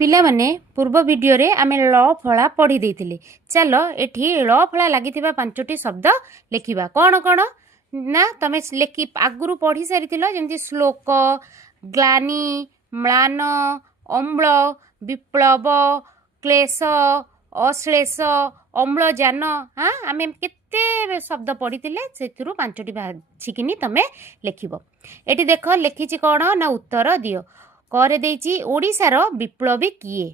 पिला माने पूर्व वीडियो रे आमे ल फला पढ़ी देइथिले। चलो एठी ल फला लागिथिबा पांचटी शब्द लेखिबा। कोन कोन ना तमे लेखि आगुरु पढ़ी सारिथिलो जेमति श्लोक, ग्लानि, म्लान, अम्ल, विप्लव, क्लेश, अश्लेष, अम्लजान। हाँ आमे केते शब्द पढ़ीथिले सेथिरु पांचटी बाछिकिनी तमे लेखिबो। एठी देखो लेखिछि कोन ना उत्तर दियो। करे देइछि ओडिशार विप्लवी किए।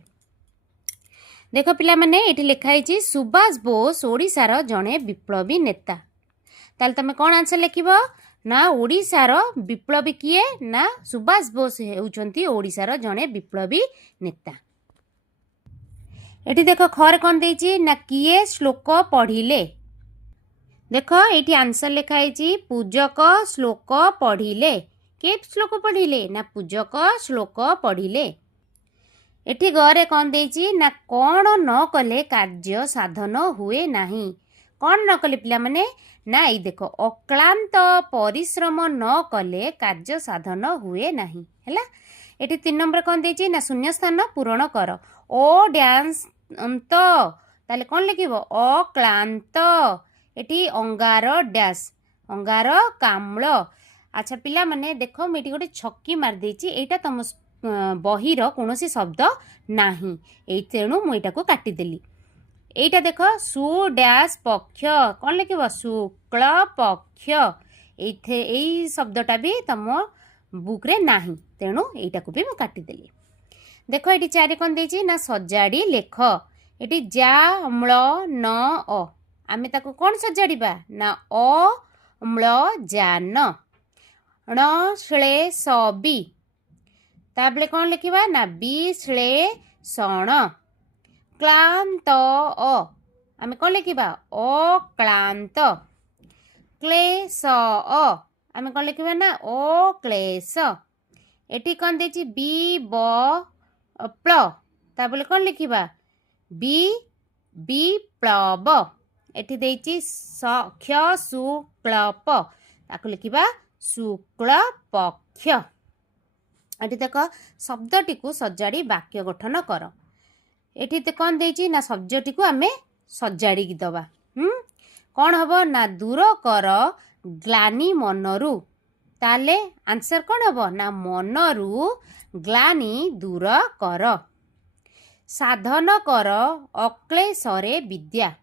देख पिला माने एठी लिखाई सुभाष बोस ओडिशार जणे विप्लवी नेता। ताल तमे कोन आंसर लिखिबो ना ओडिशार विप्लवी किए ना सुभाष बोस हेउचंती ओडिशार जणे विप्लवी नेता। एठी देख खरे कोन देइछि ना किए श्लोक पढ़िले। देख एठी आंसर लिखाई पूजक श्लोक पढ़िले। के श्लोक पढ़िले ना पूजक श्लोक पढ़िले। एठी गरे कौन देइछि ना कौन न कले कार्य साधन हुए नाही। कौन न कले पिला माने ना ई देखो अक्लांत परिश्रम न कले कार्य साधन हुए नाही हैला। एठी 3 नंबर कौन देइछि ना शून्य स्थान पूरण कर। ओ डैंस अंत ताले कौन लिखिबो अक्लांत। एठी अंगार डैश अंगार काम्ल। अच्छा पिला माने देखो मुझे गोटे छक्की मार देछि। एटा तुम बहिर कौनसी शब्द नाही तेणु मुझे को काटिदेली। एटा देख सु डैश पक्ष कौन लिखिब शुक्ल पक्ष। यही शब्दटा भी तुम बुक रे नाही तेणु एटा को भी मु काटिदेली। देख ये 4 कौन देछि ना सजाड़ी लेख। ये जा म्ल न अ आमे ताको कौन सजाड़ीबा ना अम्लजान। ण श्ले सबी ताबले कौन लिखिबा ना विश्लेषण। क्लांत अ आमे कौन लिखिबा अक्लांत। क्लेश अ आमे कौन लिखिबा ना अक्लेश। एठी कौन देछि बी ब प्ल ताबले कौन लिखिबा विप्लव। एठी देछि क्ष शुक्लप ताको लिखिबा शुक्ल पक्ष। एठी देख शब्दटी को सजाड़ी वाक्य गठन कर। एठी कौन देछि ना शब्दटी को आमे सजाड़ी दबा। कौन हबो ना दूर कर ग्लानि मनरु। ताले आंसर कौन हबो ना मनरु ग्लानि दूर कर। साधन कर अक्लेशरे विद्या।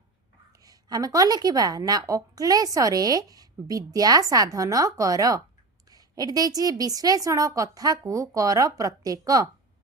आमे कौन लिखिबा ना अक्लेशरे विद्या साधन कर। एठी देछि विश्लेषण कथा को कर प्रत्येक।